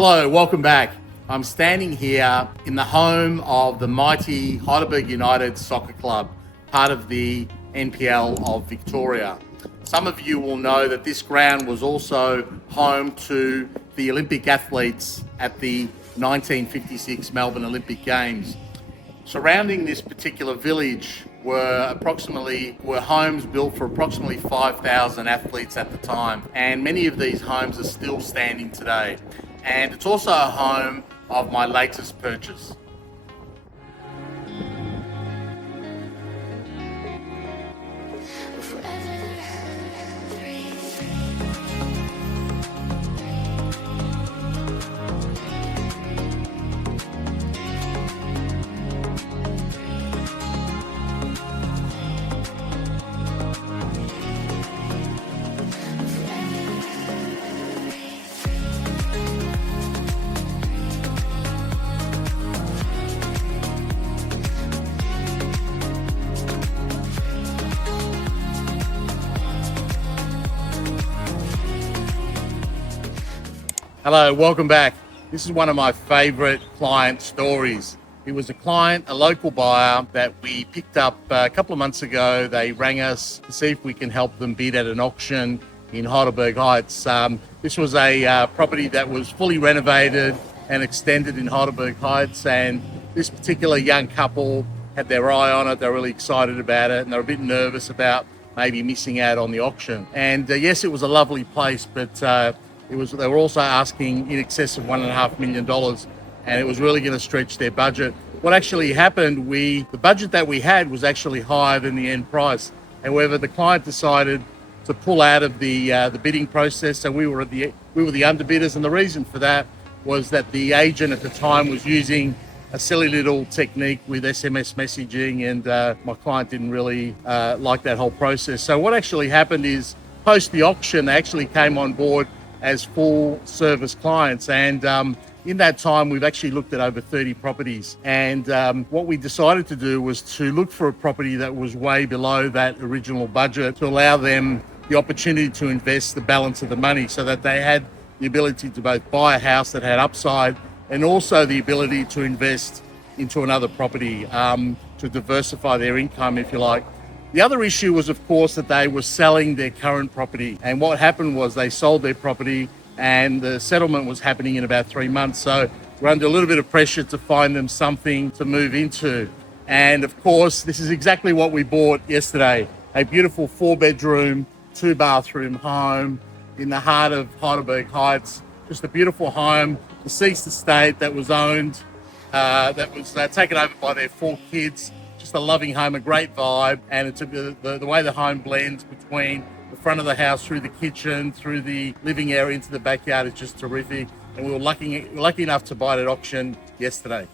Hello, welcome back. I'm standing here in the home of the mighty Heidelberg United Soccer Club, part of the NPL of Victoria. Some of you will know that this ground was also home to the Olympic athletes at the 1956 Melbourne Olympic Games. Surrounding this particular village were homes built for approximately 5,000 athletes at the time, and many of these homes are still standing today. And it's also a home of my latest purchase. Hello, welcome back. This is one of my favorite client stories. It was a client, a local buyer that we picked up a couple of months ago. They rang us to see if we can help them bid at an auction in Heidelberg Heights. This was a property that was fully renovated and extended in Heidelberg Heights, and this particular young couple had their eye on it. They're really excited about it, and they're a bit nervous about maybe missing out on the auction. And yes, it was a lovely place, but they were also asking in excess of $1.5 million, and it was really going to stretch their budget. What actually happened, the budget that we had was actually higher than the end price. However, the client decided to pull out of the bidding process, so we were the underbidders, and the reason for that was that the agent at the time was using a silly little technique with SMS messaging, and my client didn't really like that whole process. So what actually happened is, post the auction, they actually came on board as full service clients, and in that time we've actually looked at over 30 properties, and what we decided to do was to look for a property that was way below that original budget to allow them the opportunity to invest the balance of the money, so that they had the ability to both buy a house that had upside and also the ability to invest into another property, to diversify their income, if you like. The other issue was, of course, that they were selling their current property. And what happened was they sold their property, and the settlement was happening in about 3 months. So we're under a little bit of pressure to find them something to move into. And of course, this is exactly what we bought yesterday. A beautiful 4-bedroom, 2-bathroom home in the heart of Heidelberg Heights. Just a beautiful home, deceased estate that was owned, that was taken over by their 4 kids. Just a loving home, a great vibe, and it's the way the home blends between the front of the house, through the kitchen, through the living area, into the backyard is just terrific. And we were lucky enough to buy it at auction yesterday.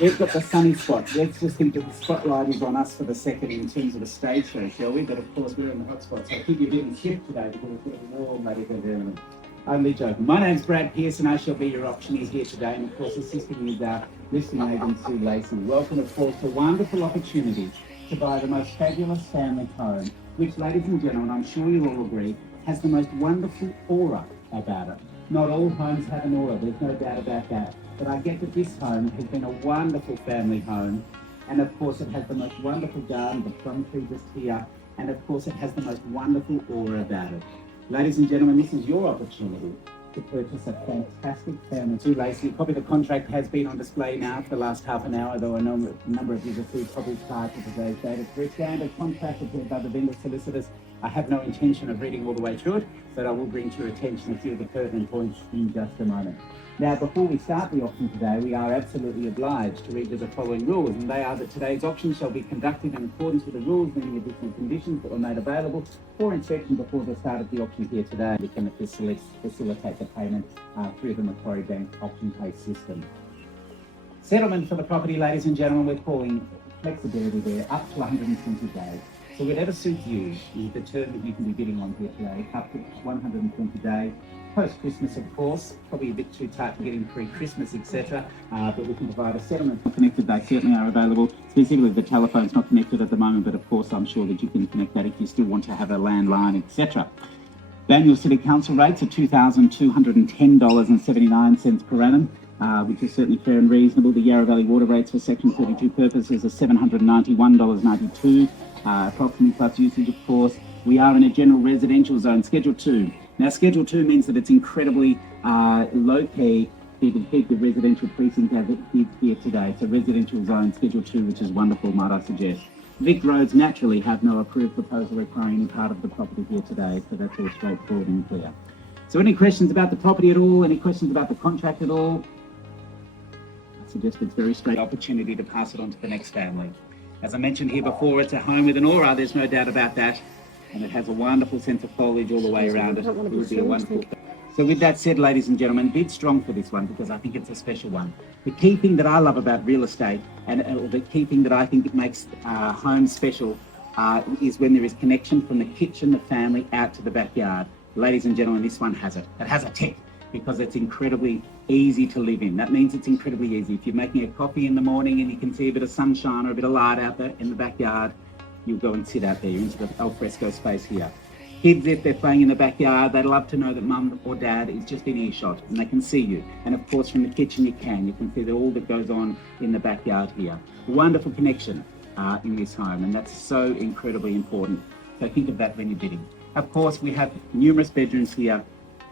We've got the sunny spot. Let's just think that the spotlight is on us for the second in terms of a stage show, shall we? But of course, we're in the hot spot, so I'll keep you a bit in shift today because it's getting warm, ladies and gentlemen. Only joking. My name's Brad Pearson. I shall be your auctioneer here today, and of course, assisting with listing agent Sue Lacey. Welcome, of course, to wonderful opportunities to buy the most fabulous family home, which, ladies and gentlemen, I'm sure you all agree, has the most wonderful aura about it. Not all homes have an aura, there's no doubt about that. But I get that this home has been a wonderful family home, and of course it has the most wonderful garden, the plum tree just here, and of course it has the most wonderful aura about it. Ladies and gentlemen, this is your opportunity to purchase a fantastic family. Sue Lacey, a copy of the contract has been on display now for the last half an hour, though a number of you have received copies prior to today's date. It's very standard contract prepared by the vendor solicitors. I have no intention of reading all the way through it, but I will bring to your attention a few of the pertinent points in just a moment. Now, before we start the auction today, we are absolutely obliged to read you the following rules, and they are that today's auction shall be conducted in accordance with the rules and the additional conditions that were made available for inspection before the start of the auction here today. We can facilitate the payment through the Macquarie Bank auction pay system. Settlement for the property, ladies and gentlemen, we're calling flexibility there, up to 120 days. So whatever suits you is the term that you can be bidding on here today, up to 120 days. Post-Christmas, of course, probably a bit too tight for getting pre-Christmas, etc. But we can provide a settlement. Connected, they certainly are available. Specifically, the telephone's not connected at the moment, but of course, I'm sure that you can connect that if you still want to have a landline, etc. The annual City Council rates are $2,210.79 per annum, which is certainly fair and reasonable. The Yarra Valley water rates for Section 32 purposes are $791.92, approximately plus usage, of course. We are in a general residential zone, Schedule 2. Now, Schedule 2 means that it's incredibly low-key. You can keep the residential precinct as it is here today. So residential zone, Schedule 2, which is wonderful, might I suggest. Vic roads naturally have no approved proposal requiring any part of the property here today, so that's all straightforward and clear. So any questions about the property at all? Any questions about the contract at all? I suggest it's very straight opportunity to pass it on to the next family. As I mentioned here before, it's a home with an aura, there's no doubt about that. And it has a wonderful sense of foliage all the way around it. It would be a wonderful. So with that said, ladies and gentlemen, bid strong for this one because I think it's a special one. The key thing that I love about real estate and the key thing that I think it makes homes special is when there is connection from the kitchen, the family, out to the backyard. Ladies and gentlemen, this one has it. It has a tick because it's incredibly easy to live in. That means it's incredibly easy. If you're making a coffee in the morning and you can see a bit of sunshine or a bit of light out there in the backyard, you'll go and sit out there into the alfresco space here. Kids, if they're playing in the backyard, they love to know that mum or dad is just in earshot and they can see you. And of course, from the kitchen you can see all that goes on in the backyard here. A wonderful connection in this home, and that's so incredibly important. So think of that when you're bidding. Of course, we have numerous bedrooms here,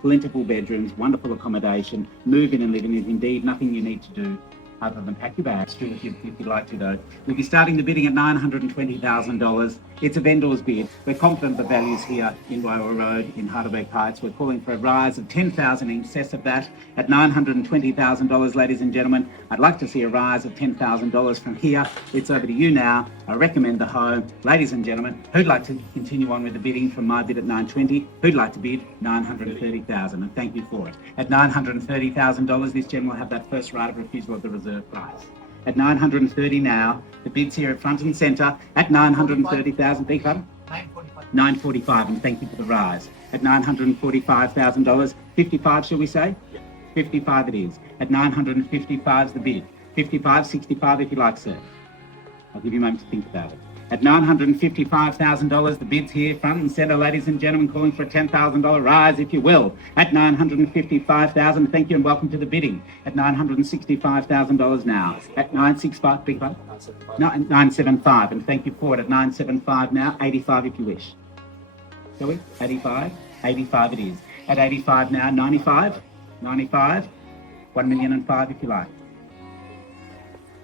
plentiful bedrooms, wonderful accommodation. Move in and live in is indeed nothing you need to do other than pack your bags. Do if you'd like to, though. We'll be starting the bidding at $920,000. It's a vendor's bid. We're confident the values here in Waiwa Road in Heidelberg Heights. We're calling for a rise of $10,000 in excess of that at $920,000, ladies and gentlemen. I'd like to see a rise of $10,000 from here. It's over to you now. I recommend the home. Ladies and gentlemen, who'd like to continue on with the bidding from my bid at $920,000? Who'd like to bid $930,000? And thank you for it. At $930,000, this gentleman will have that first right of refusal of the reserve price. At $930,000 now, the bids here at front and centre at $930,000. Big fun? $945,000, and thank you for the rise. At $945,000, 55, shall we say? Yeah. 55 it is. At $955 is the bid. 55, 65 if you like, sir. I'll give you a moment to think about it. At $955,000, the bid's here, front and centre, ladies and gentlemen, calling for a $10,000 rise, if you will. At $955,000, thank you and welcome to the bidding. At $965,000 now. At $965, big one? $975, and thank you for it. At $975 now, $85 if you wish. Shall we? $85? $85 it is. At $85 now, $95? $95? $1,005,000 if you like.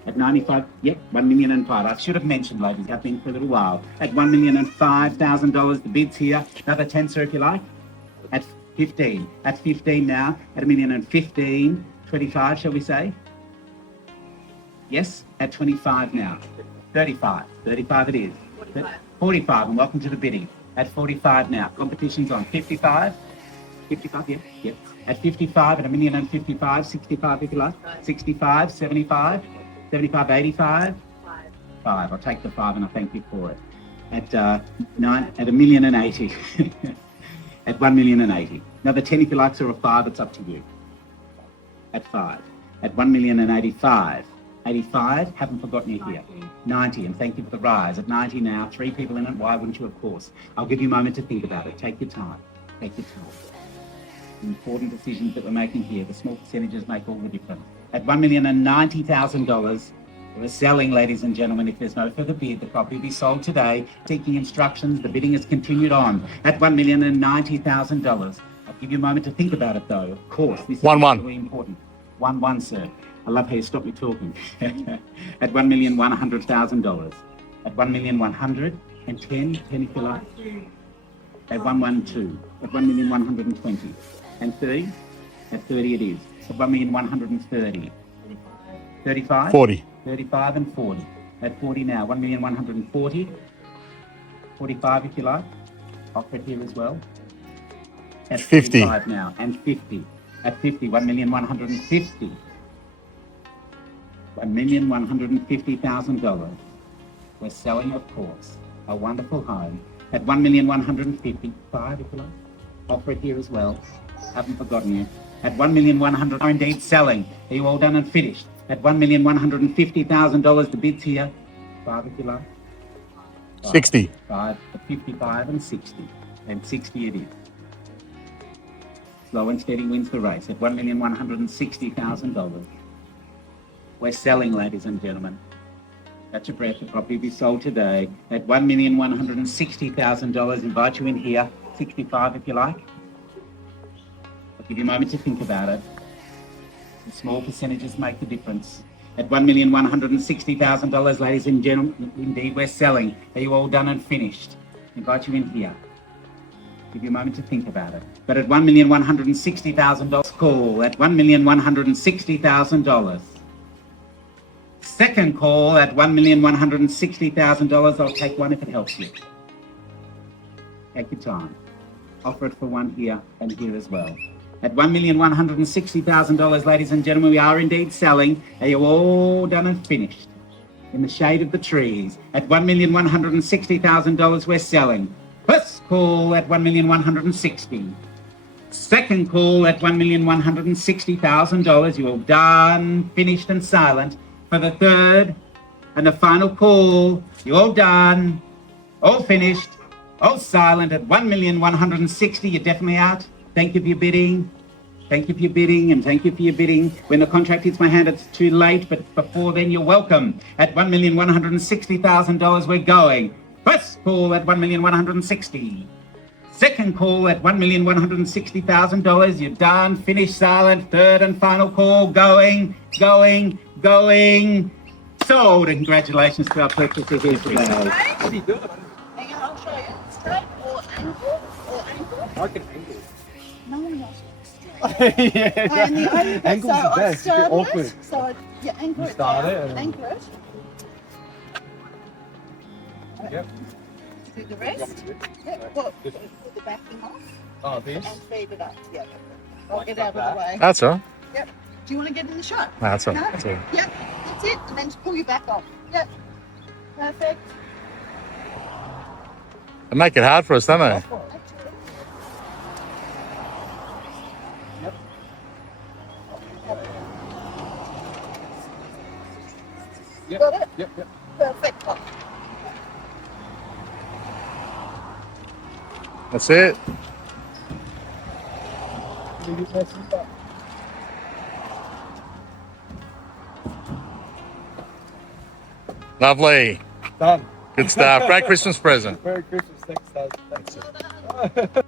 At 95, yep, $1,005,000. I should have mentioned, ladies, I've been for a little while. At $1,005,000, the bid's here. Another 10, sir, if you like. At 15. At 15 now. At $1,015,000. 25, shall we say? Yes, at 25 now. 35. 35 it is. 45, and welcome to the bidding. At 45 now. Competition's on. 55. 55, yeah, yep. At 55, at $1,055,000. 65 if you like. 65, 75. 75, 85? Five. I'll take the 5 and I thank you for it. At $1,080,000. At $1,080,000. Another 10 if you like, or a 5, it's up to you. At 5. At $1,085,000. 85, haven't forgotten you here. 90, and thank you for the rise. At 90 now, 3 people in it, why wouldn't you, of course? I'll give you a moment to think about it. Take your time. Take your time. The important decisions that we're making here, the small percentages make all the difference. At $1,090,000, we're selling, ladies and gentlemen. If there's no further bid, the property will be sold today. Seeking instructions, the bidding has continued on. At $1,090,000. I'll give you a moment to think about it, though. Of course, this is really important. 1-1, sir. I love how you stop me talking. At $1,100,000. At $1,110,000, 10 if you like. At 112. At $1,120,000. And 30? At 30 it is. At $1,130,000. 35? 40. 35 and 40. At 40 now, 1,140,000. 45 if you like. Offer it here as well. At 50 45 now, and 50. At 50, 1,150,000. $1,150,000. We're selling, of course, a wonderful home at 1,155,000 if you like. Offer it here as well. Haven't forgotten you. At 1,100,000 are indeed selling. Are you all done and finished? At $1,150,000, the bid's here. 5 if you like. 60. 5, 55 and 60. And 60 it is. Slow and steady wins the race at $1,160,000. We're selling, ladies and gentlemen. That's a breath. The property will be sold today at $1,160,000. Invite you in here. 65 if you like. I'll give you a moment to think about it. The small percentages make the difference. At $1,160,000, ladies and gentlemen, indeed we're selling. Are you all done and finished? Invite you in here. Give you a moment to think about it. But at $1,160,000, call at $1,160,000. Second call at $1,160,000. I'll take one if it helps you. Take your time. Offer it for one here and here as well. At $1,160,000, ladies and gentlemen, we are indeed selling. Are you all done and finished? In the shade of the trees. At $1,160,000, we're selling. First call at $1,160,000. Second call at $1,160,000. You're all done, finished and silent. For the third and the final call, you're all done, all finished, all silent at $1,160,000. You're definitely out. Thank you for your bidding. Thank you for your bidding and thank you for your bidding. When the contract hits my hand, it's too late, but before then, you're welcome. At $1,160,000, we're going. First call at $1,160,000. Second call at $1,160,000. You're done, finished, silent. Third and final call, going. Sold. And congratulations to our purchaser here today. What are you doing? Hang on, I'll show you. Straight or angle? I can angle. No one else wants straight. Yeah. And the only bit, Angle's so the I best. started Awkward. it. So you anchor You it start down, it and- anchor it. Yep. Do the rest. Yep. Well, put the backing off Oh, this? and feed it up. Yep. I'll Like get out of that? the way. That's all. Yep. Do you want to get in the shot? That's all. No? That's all. Yep. That's it. And then just pull your back off. Yep. Perfect. They make it hard for us, don't they? Actually. Yep. Got it? Yep. Perfect. That's it. Lovely. Done. Good stuff. Great Christmas present. Merry Christmas. Thanks, Tass. Thanks. Well done.